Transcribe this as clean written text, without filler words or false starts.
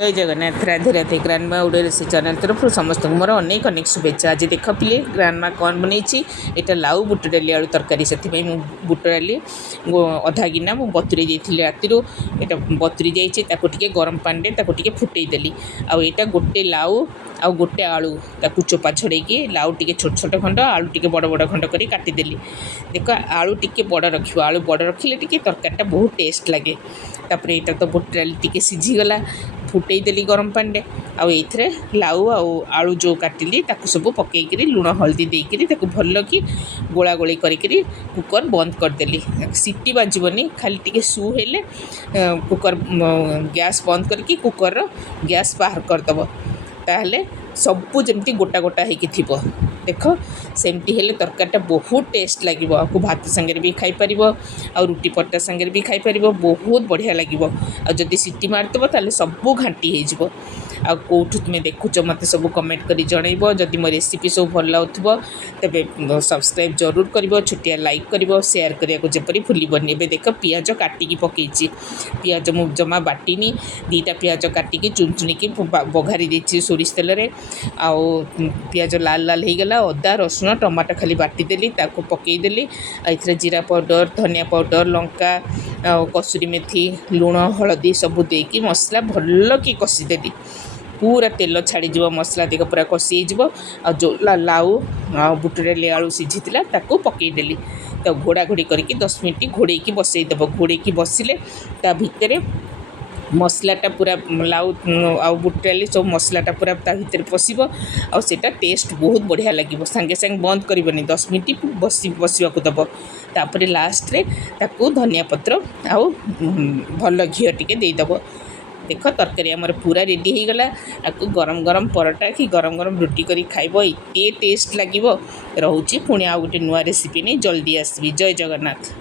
जय जगन्नाथ राधे राधे ग्रांडमा ओडिया चैनल तरफ समस्त मोर अनेक अनेक शुभेच्छा। आज देख पिले ग्रांडमा कौन बनई यहाँ लाउ बुट डाली आलू तरकारी से बुट डाली अधा गिना मुझे बतुरी जाइए राति यहाँ बतुरी जाइए गरम पानी टे फुटई देली आईटा गोटे लाउ आउ गोटे आलू ताकू चोपा छड़ेकी लाउ टे छोट छोट खंड आलू टे बड़ बड़ खंड कर काटिदेली। देख आलू टे बड़ रख आलू बड़ रखिले तरकारीटा बहुत टेस्ट लगे। तापर यहाँ तो बुट डाली टे सीझीगला फुटई देली गरम पानी आउ लाउ आलू जो काटिली ताकू सब पकईकरी लुण हल्दी देकर भल कि गोला गोली करी कुकर बंद करदेली। सीटी बाजबनी खाली टे सु हेले कुकर गैस बंद करके कुकर गैस बाहर करदब ताहले सबू जमती गोटा गोटा हो देख सेमती हेले तरकारीटा बहुत टेस्ट लगे। आपको भात संगे भी खाई पारिबो आ रुटी पट्टा संगे भी खाई पारिबो बहुत बढ़िया लगे। आ जदि सीटी मारदब ताले सबू घाटी हो आ कौटू तुम्हें देखुच मत सब कमेंट करी जनइब। जदि मो रेसिपी सब भल लगुव तेबे सब्सक्राइब जरूर कर छोटिया लाइक कर शेयर करने को जपरी भूलबनी। ए देख पियाज काटिकी पकईची पियाज मु जमा बाटिनी दीटा पियाज काटिकी चुन चुनिकी बघारी देछि सोरिष तेल रे आउ पियाज लाल लाल हो गला अदा रसुण टमाटो खाली बाटिदेली ताको पकईदेली। एथरे जीरा पाउडर धनिया पाउडर लंका कसुरी मेथी लुण हलदी सबू देकी मसला भल कि कषिदेली पूरा तेल छाड़ी मसला देख पूरा कषि आ जो लाउ बुट डाली आलू सीझी ताको पकईदेली तो घोड़ा घोड़ी करके 10 मिनट घोड़े बसईदेव। घोड़े बसिले ता भितर मसलाटा पूरा लाउ आउ बुट डाली सब मसलाटा पूरा ता भितर पशिबो आ सेटा टेस्ट बहुत बढ़िया लगे। सांगे सांगे बंद करबनी 10 मिनट बसवा दब तापर लास्ट रे ताकू धनिया पत्र आउ भल घी टिके देदेव। देख तरकारी आमर पूरा रेडी हो गला। आपको गरम गरम परोटा कि गरम गरम रुटी करी खाइब एते टेस्ट लगे। रोची पुणी आउ गोटे नुआ रेसिपी नहीं जल्दी आसबि। जय जगन्नाथ।